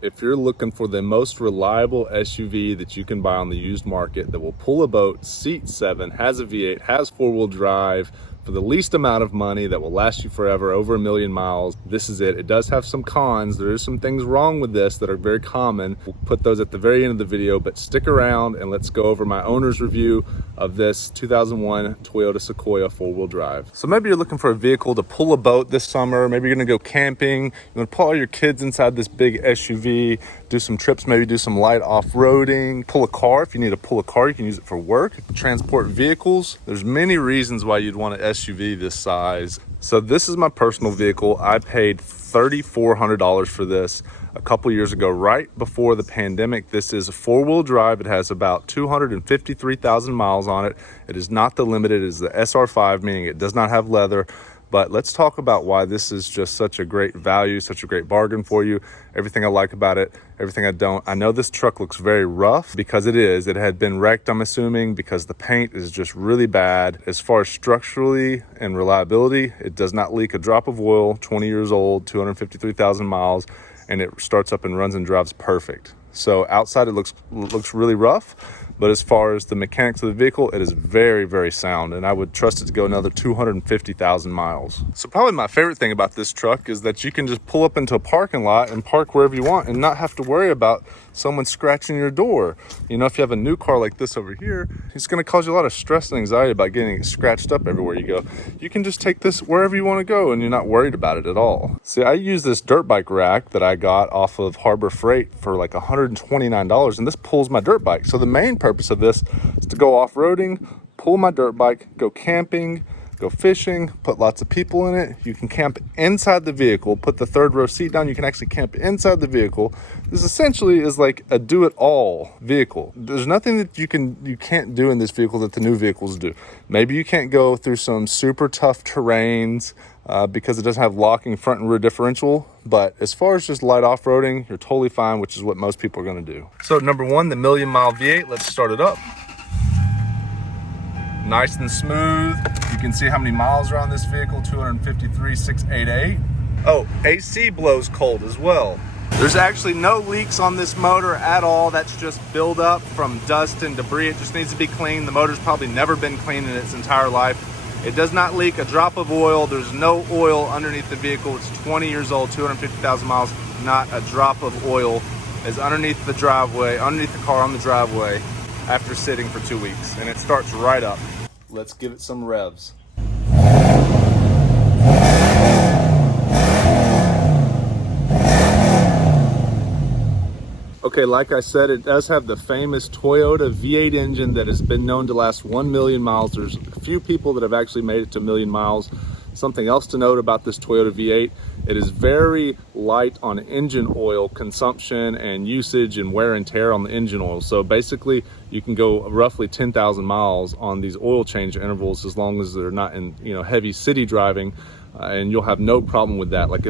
If you're looking for the most reliable SUV that you can buy on the used market that will pull a boat, seat 7, has a V8, has 4-wheel drive, for the least amount of money that will last you forever, over 1 million miles, this is it. It does have some cons. There is some things wrong with this that are very common. We'll put those at the very end of the video, but stick around and let's go over my owner's review of this 2001 Toyota Sequoia 4-wheel drive. So maybe you're looking for a vehicle to pull a boat this summer. Maybe you're gonna go camping. You wanna pull all your kids inside this big SUV, do some trips, maybe do some light off-roading, pull a car. If you need to pull a car, you can use it for work, transport vehicles. There's many reasons why you'd want an SUV this size. So this is my personal vehicle. I paid $3,400 for this a couple years ago, right before the pandemic. This is a 4-wheel drive. It has about 253,000 miles on it. It is not the limited, it is the SR5, meaning it does not have leather. But let's talk about why this is just such a great value, such a great bargain for you. Everything I like about it, everything I don't. I know this truck looks very rough because it is. It had been wrecked, I'm assuming, because the paint is just really bad. As far as structurally and reliability, it does not leak a drop of oil, 20 years old, 253,000 miles, and it starts up and runs and drives perfect. So outside it looks really rough, but as far as the mechanics of the vehicle, it is very, very sound, and I would trust it to go another 250,000 miles. So probably my favorite thing about this truck is that you can just pull up into a parking lot and park wherever you want and not have to worry about someone scratching your door. You know, if you have a new car like this over here, it's gonna cause you a lot of stress and anxiety about getting it scratched up everywhere you go. You can just take this wherever you wanna go and you're not worried about it at all. See, I use this dirt bike rack that I got off of Harbor Freight for like $129, and this pulls my dirt bike. So the main purpose of this is to go off-roading, pull my dirt bike, go camping, go fishing, put lots of people in it. You can camp inside the vehicle, put the third row seat down. You can actually camp inside the vehicle. This essentially is like a do-it-all vehicle. There's nothing that you can't do in this vehicle that the new vehicles do. Maybe you can't go through some super tough terrains because it doesn't have locking front and rear differential. But as far as just light off-roading, you're totally fine, which is what most people are gonna do. So number one, the 1,000,000-mile V8, let's start it up. Nice and smooth. You can see how many miles are on this vehicle, 253,688. Oh, AC blows cold as well. There's actually no leaks on this motor at all. That's just buildup from dust and debris. It just needs to be cleaned. The motor's probably never been cleaned in its entire life. It does not leak a drop of oil. There's no oil underneath the vehicle. It's 20 years old, 250,000 miles. Not a drop of oil is underneath the driveway, underneath the car on the driveway after sitting for 2 weeks. And it starts right up. Let's give it some revs. Okay, like I said, it does have the famous Toyota V8 engine that has been known to last 1 million miles. There's a few people that have actually made it to 1 million miles. Something else to note about this Toyota V8, it is very light on engine oil consumption and usage and wear and tear on the engine oil. So basically you can go roughly 10,000 miles on these oil change intervals as long as they're not in heavy city driving, and you'll have no problem with that. Like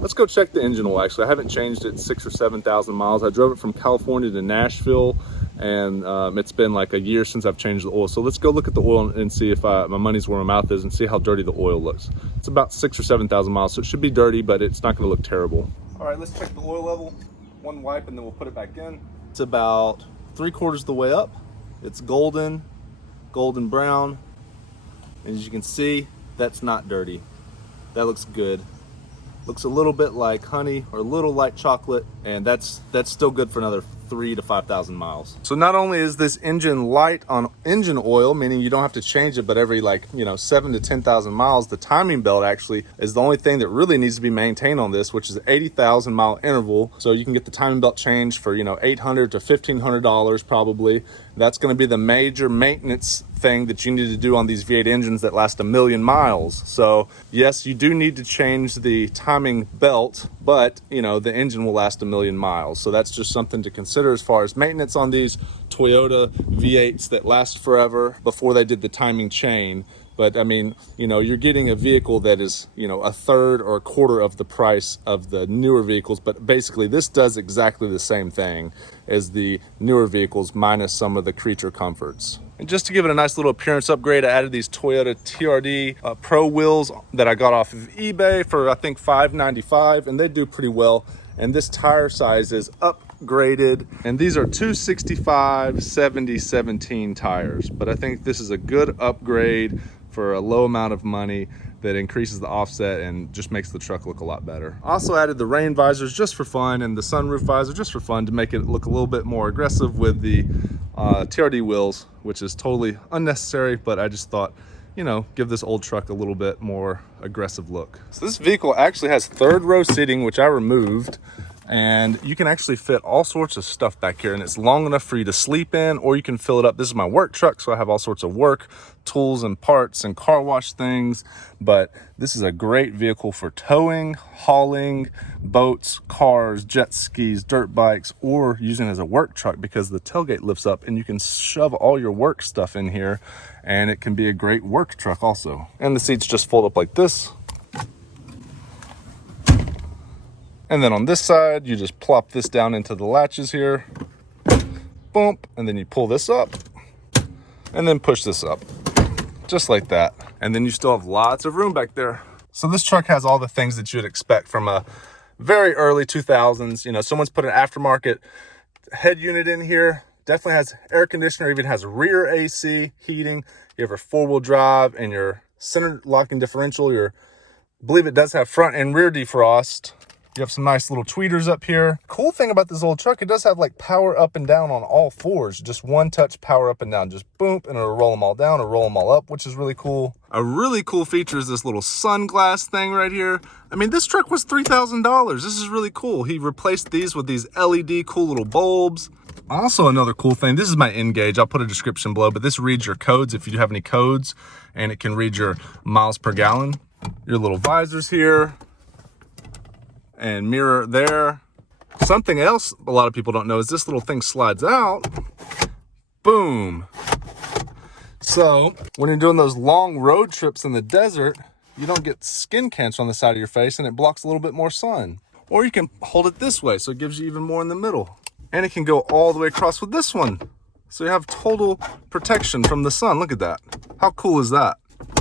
let's go check the engine oil. Actually, I haven't changed it 6,000 or 7,000 miles. I drove it from California to Nashville, and it's been like a year since I've changed the oil. So let's go look at the oil and see if my money's where my mouth is and see how dirty the oil looks. It's about 6,000 or 7,000 miles, so it should be dirty, but it's not gonna look terrible. All right, let's check the oil level. One wipe and then we'll put it back in. It's about 3/4 the way up. It's golden brown. And as you can see, that's not dirty. That looks good. Looks a little bit like honey or a little like chocolate, and that's still good for another 3,000 to 5,000 miles. So not only is this engine light on engine oil, meaning you don't have to change it, but every 7,000 to 10,000 miles, the timing belt actually is the only thing that really needs to be maintained on this, which is an 80,000 mile interval. So you can get the timing belt changed for $800 to $1,500 probably. That's going to be the major maintenance thing that you need to do on these V8 engines that last 1 million miles. So yes, you do need to change the timing belt, but the engine will last 1 million miles. So that's just something to consider as far as maintenance on these Toyota V8s that last forever before they did the timing chain. But I mean, you're getting a vehicle that is, a third or a quarter of the price of the newer vehicles. But basically this does exactly the same thing as the newer vehicles minus some of the creature comforts. And just to give it a nice little appearance upgrade, I added these Toyota TRD Pro wheels that I got off of eBay for I think $595, and they do pretty well. and this tire size is upgraded, and these are 265 7017 tires, but I think this is a good upgrade for a low amount of money that increases the offset and just makes the truck look a lot better. Also added the rain visors just for fun and the sunroof visor just for fun to make it look a little bit more aggressive with the TRD wheels, which is totally unnecessary, but I just thought, you know, give this old truck a little bit more aggressive look. So this vehicle actually has third row seating, which I removed, and you can actually fit all sorts of stuff back here, and it's long enough for you to sleep in, or you can fill it up. This is my work truck, so I have all sorts of work tools and parts and car wash things, but this is a great vehicle for towing, hauling, boats, cars, jet skis, dirt bikes, or using it as a work truck because the tailgate lifts up and you can shove all your work stuff in here, and it can be a great work truck also. And the seats just fold up like this. And then on this side, you just plop this down into the latches here, boom, and then you pull this up and then push this up, just like that. And then you still have lots of room back there. So this truck has all the things that you'd expect from a very early 2000s. You know, someone's put an aftermarket head unit in here, definitely has air conditioner, even has rear AC heating. You have a 4-wheel drive and your center locking differential. I believe it does have front and rear defrost. You have some nice little tweeters up here. Cool thing about this old truck, it does have like power up and down on all fours. Just one touch power up and down, just boom, and it'll roll them all down or roll them all up, which is really cool. A really cool feature is this little sunglass thing right here. I mean, this truck was $3,000. This is really cool. He replaced these with these LED cool little bulbs. Also, another cool thing, this is my N gauge. I'll put a description below, but this reads your codes if you do have any codes, and it can read your miles per gallon. Your little visors here, and mirror there. Something else a lot of people don't know is this little thing slides out. Boom. So when you're doing those long road trips in the desert, you don't get skin cancer on the side of your face, and it blocks a little bit more sun. Or you can hold it this way, so it gives you even more in the middle. And it can go all the way across with this one. So you have total protection from the sun. Look at that. How cool is that?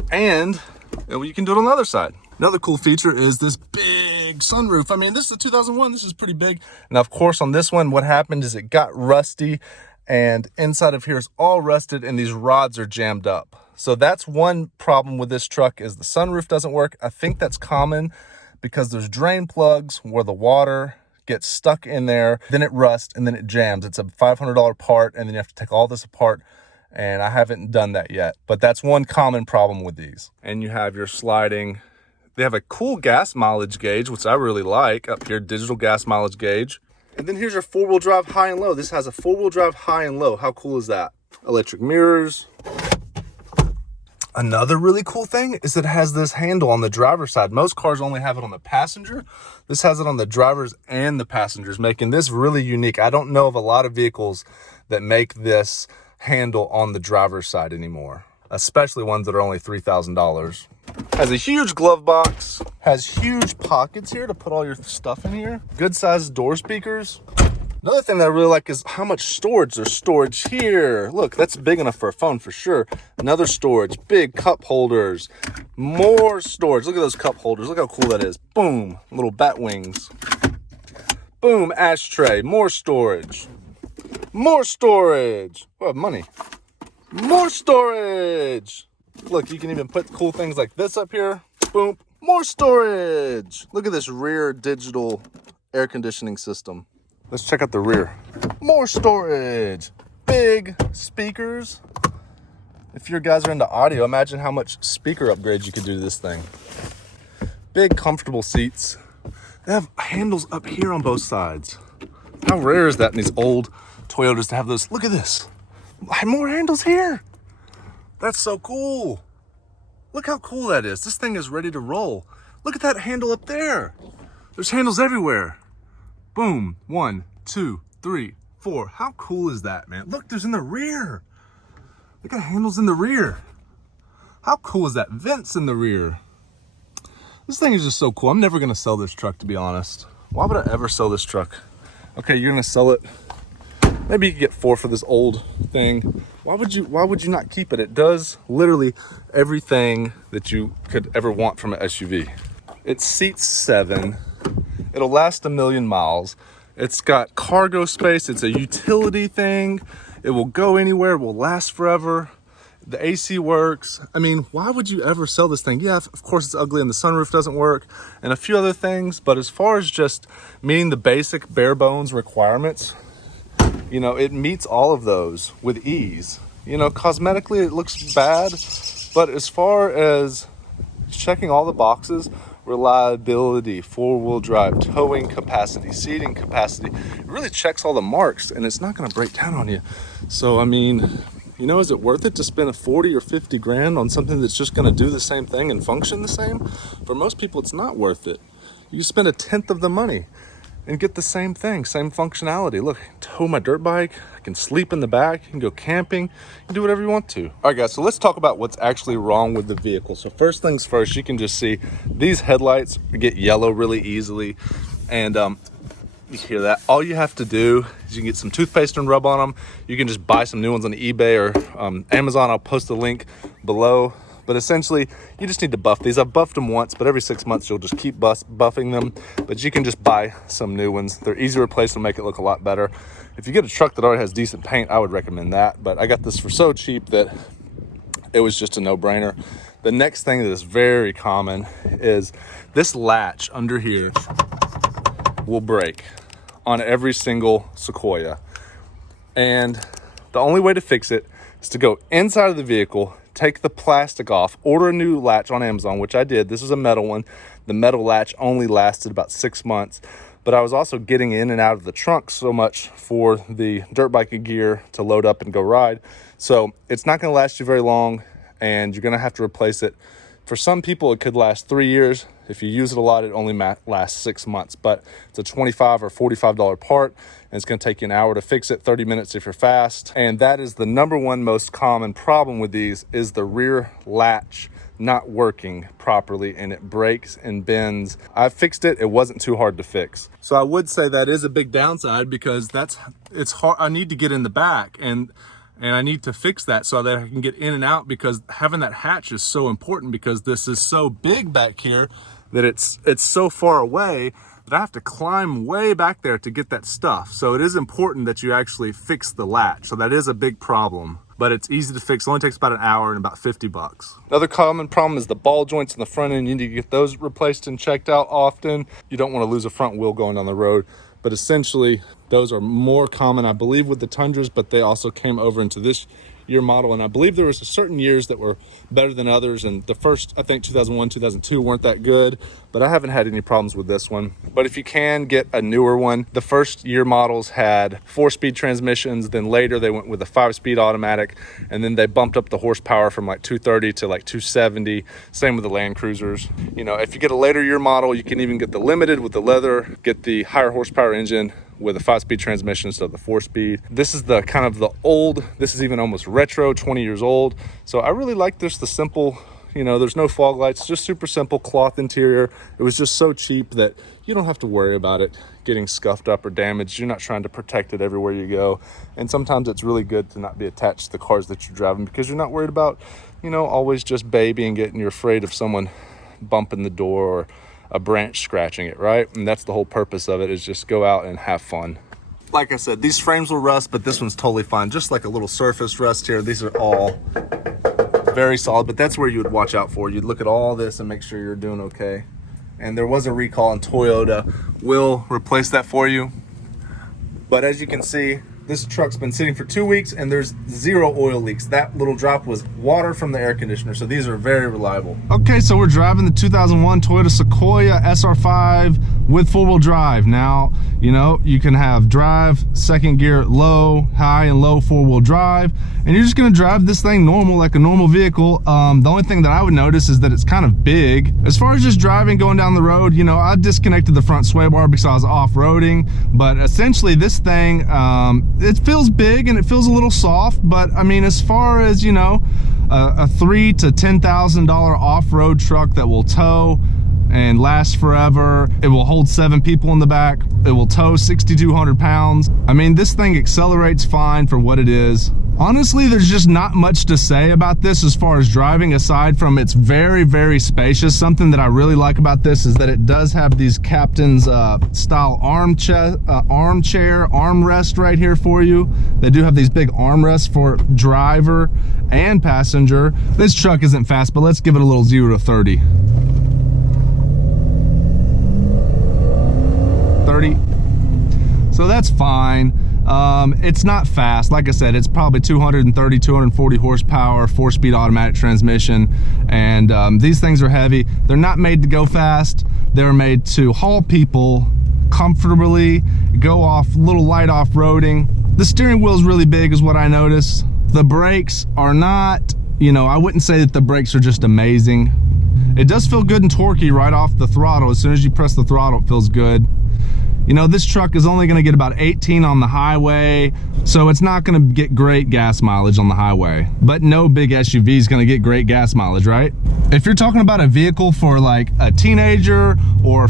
And you can do it on the other side. Another cool feature is this big sunroof. I mean, this is a 2001, this is pretty big. Now, of course, on this one, what happened is it got rusty, and inside of here is all rusted, and these rods are jammed up. So that's one problem with this truck, is the sunroof doesn't work. I think that's common because there's drain plugs where the water gets stuck in there, then it rusts, and then it jams. It's a $500 part, and then you have to take all this apart, and I haven't done that yet. But that's one common problem with these. And you have your sliding. They have a cool gas mileage gauge, which I really like. Up here, digital gas mileage gauge. And then here's your 4-wheel drive high and low. This has a 4-wheel drive high and low. How cool is that? Electric mirrors. Another really cool thing is that it has this handle on the driver's side. Most cars only have it on the passenger. This has it on the drivers and the passengers, making this really unique. I don't know of a lot of vehicles that make this handle on the driver's side anymore, especially ones that are only $3,000. Has a huge glove box, has huge pockets here to put all your stuff in here. Good sized door speakers. Another thing that I really like is how much storage. There's storage here. Look, that's big enough for a phone for sure. Another storage, big cup holders, more storage. Look at those cup holders. Look how cool that is. Boom, little bat wings. Boom, ashtray, more storage. More storage. Oh, money. More storage. Look, you can even put cool things like this up here. Boom, more storage. Look at this rear digital air conditioning system. Let's check out the rear. More storage. Big speakers. If your guys are into audio, imagine how much speaker upgrades you could do to this thing. Big, comfortable seats. They have handles up here on both sides. How rare is that in these old Toyotas to have those? Look at this. More handles here. That's so cool. Look how cool that is. This thing is ready to roll. Look at that handle up there. There's handles everywhere. Boom, 1, 2, 3, 4. How cool is that, man? Look, there's in the rear. Look at handles in the rear. How cool is that? Vents in the rear. This thing is just so cool. I'm never gonna sell this truck, to be honest. Why would I ever sell this truck? Okay, you're gonna sell it. Maybe you could get 4 for this old thing. Why would you not keep it? It does literally everything that you could ever want from an SUV. It seats 7. It'll last 1,000,000 miles. It's got cargo space. It's a utility thing. It will go anywhere. It will last forever. The AC works. I mean, why would you ever sell this thing? Yeah, of course it's ugly and the sunroof doesn't work and a few other things, but as far as just meeting the basic bare bones requirements, you know, it meets all of those with ease. You know, cosmetically it looks bad, but as far as checking all the boxes, reliability, four-wheel drive, towing capacity, seating capacity, it really checks all the marks and it's not going to break down on you. So, I mean, you know, is it worth it to spend a 40 or 50 grand on something that's just going to do the same thing and function the same? For most people, it's not worth it. You spend 1/10 of the money and get the same thing, same functionality. Look, I can tow my dirt bike, I can sleep in the back, you can go camping, you can do whatever you want to. All right, guys, so let's talk about what's actually wrong with the vehicle. So first things first, you can just see these headlights get yellow really easily. And you hear that? All you have to do is you can get some toothpaste and rub on them. You can just buy some new ones on eBay or Amazon. I'll post the link below. But essentially, you just need to buff these. I've buffed them once, but every 6 months you'll just keep buffing them. But you can just buy some new ones. They're easy to replace and make it look a lot better. If you get a truck that already has decent paint, I would recommend that. But I got this for so cheap that it was just a no-brainer. The next thing that is very common is this latch under here will break on every single Sequoia. And the only way to fix it is to go inside of the vehicle, take the plastic off, order a new latch on Amazon, which I did. This is a metal one. The metal latch only lasted about 6 months, but I was also getting in and out of the trunk so much for the dirt bike gear to load up and go ride. So it's not going to last you very long, and you're going to have to replace it. For some people, it could last 3 years. If you use it a lot, it only lasts 6 months, but it's a $25 or $45 part, and it's going to take you an hour to fix it, 30 minutes if you're fast. And that is the number one most common problem with these, is the rear latch not working properly, and it breaks and bends. I fixed it. It wasn't too hard to fix. So I would say that is a big downside, because it's hard. I need to get in the back and I need to fix that so that I can get in and out, because having that hatch is so important, because this is so big back here that it's so far away that I have to climb way back there to get that stuff. So it is important that you actually fix the latch. So that is a big problem, but it's easy to fix. It only takes about an hour and about 50 bucks. Another common problem is the ball joints in the front end. You need to get those replaced and checked out often. You don't want to lose a front wheel going down the road. But essentially, those are more common, I believe, with the Tundras, but they also came over into this year model. And I believe there was certain years that were better than others. And the first, I think 2001, 2002 weren't that good, but I haven't had any problems with this one. But if you can get a newer one, the first year models had 4-speed transmissions. Then later they went with a 5-speed automatic. And then they bumped up the horsepower from like 230 to like 270. Same with the Land Cruisers. You know, if you get a later year model, you can even get the Limited with the leather, get the higher horsepower engine with a 5-speed transmission instead of the 4-speed. This is the kind of the old, this is even almost retro, 20 years old. So I really like this, the simple, you know, there's no fog lights, just super simple cloth interior. It was just so cheap that you don't have to worry about it getting scuffed up or damaged. You're not trying to protect it everywhere you go. And sometimes it's really good to not be attached to the cars that you're driving, because you're not worried about, you know, always just babying it and you're afraid of someone bumping the door or a branch scratching it, right? And that's the whole purpose of it, is just go out and have fun. Like I said, these frames will rust, but this one's totally fine. Just like a little surface rust here. These are all very solid, but that's where you would watch out for. You'd look at all this and make sure you're doing okay. And there was a recall, and Toyota will replace that for you. But as you can see, this truck's been sitting for 2 weeks and there's 0 oil leaks. That little drop was water from the air conditioner. So these are very reliable. Okay, so we're driving the 2001 Toyota Sequoia SR5 with 4-wheel drive. Now, you know, you can have drive, second gear, low, high and low 4-wheel drive. And you're just gonna drive this thing normal, like a normal vehicle. The only thing that I would notice is that it's kind of big. As far as just driving, going down the road, you know, I disconnected the front sway bar because I was off-roading. But essentially this thing, it feels big and it feels a little soft, but I mean, as far as, you know, a $3,000 to $10,000 off-road truck that will tow, and lasts forever. It will hold 7 people in the back. It will tow 6,200 pounds. I mean, this thing accelerates fine for what it is. Honestly, there's just not much to say about this as far as driving, aside from it's very, very spacious. Something that I really like about this is that it does have these captain's style armrest right here for you. They do have these big armrests for driver and passenger. This truck isn't fast, but let's give it a little 0 to 30. 30. So that's fine. It's not fast. Like I said, it's probably 230, 240 horsepower, 4-speed automatic transmission. And these things are heavy. They're not made to go fast. They're made to haul people comfortably, go off, little light off-roading. The steering wheel is really big is what I noticed. The brakes are not, you know, I wouldn't say that the brakes are just amazing. It does feel good and torquey right off the throttle. As soon as you press the throttle, it feels good. You know, this truck is only gonna get about 18 on the highway, so it's not gonna get great gas mileage on the highway. But no big SUV is gonna get great gas mileage, right? If you're talking about a vehicle for like a teenager or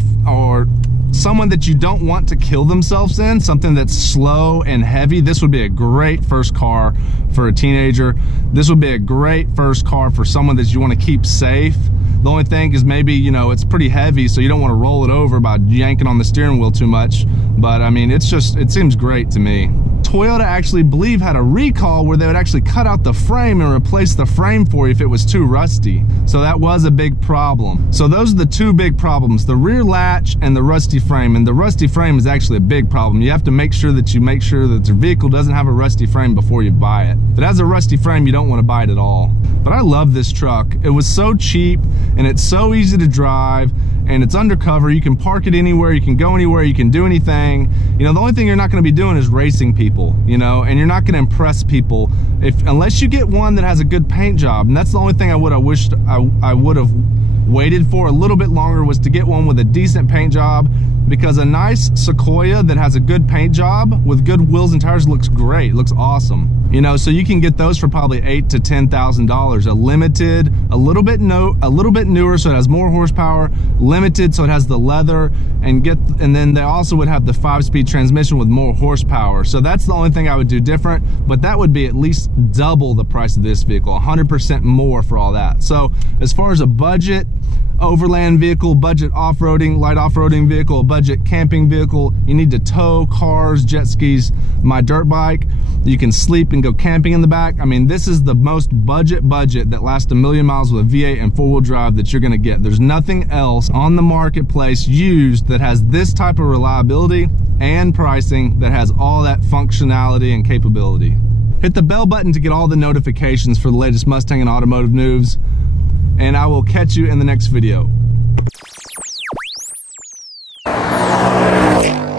someone that you don't want to kill themselves in, something that's slow and heavy, this would be a great first car for a teenager. This would be a great first car for someone that you want to keep safe. The only thing is maybe, you know, it's pretty heavy, so you don't want to roll it over by yanking on the steering wheel too much. But I mean, it's just, it seems great to me. Toyota actually believe had a recall where they would actually cut out the frame and replace the frame for you if it was too rusty. So that was a big problem. So those are the two big problems, the rear latch and the rusty frame. And the rusty frame is actually a big problem. You have to make sure that your vehicle doesn't have a rusty frame before you buy it. If it has a rusty frame, you don't want to buy it at all. But I love this truck. It was so cheap and it's so easy to drive and it's undercover. You can park it anywhere, you can go anywhere, you can do anything. You know, the only thing you're not going to be doing is racing people, you know, and you're not going to impress people unless you get one that has a good paint job. And that's the only thing I wished I would have waited for a little bit longer, was to get one with a decent paint job, because a nice Sequoia that has a good paint job with good wheels and tires looks great, looks awesome. You know, so you can get those for probably $8,000 to $10,000. A limited, a little bit newer, so it has more horsepower. Limited, so it has the leather, and then they also would have the 5-speed transmission with more horsepower. So that's the only thing I would do different, but that would be at least double the price of this vehicle, 100% more for all that. So as far as a budget overland vehicle, budget off-roading, light off-roading vehicle, a budget camping vehicle, you need to tow cars, jet skis, my dirt bike, you can sleep and go camping in the back. I mean, this is the most budget that lasts 1,000,000 miles with a V8 and 4-wheel drive that you're gonna get. There's nothing else on the marketplace used that has this type of reliability and pricing, that has all that functionality and capability. Hit the bell button to get all the notifications for the latest Mustang and automotive news, and I will catch you in the next video.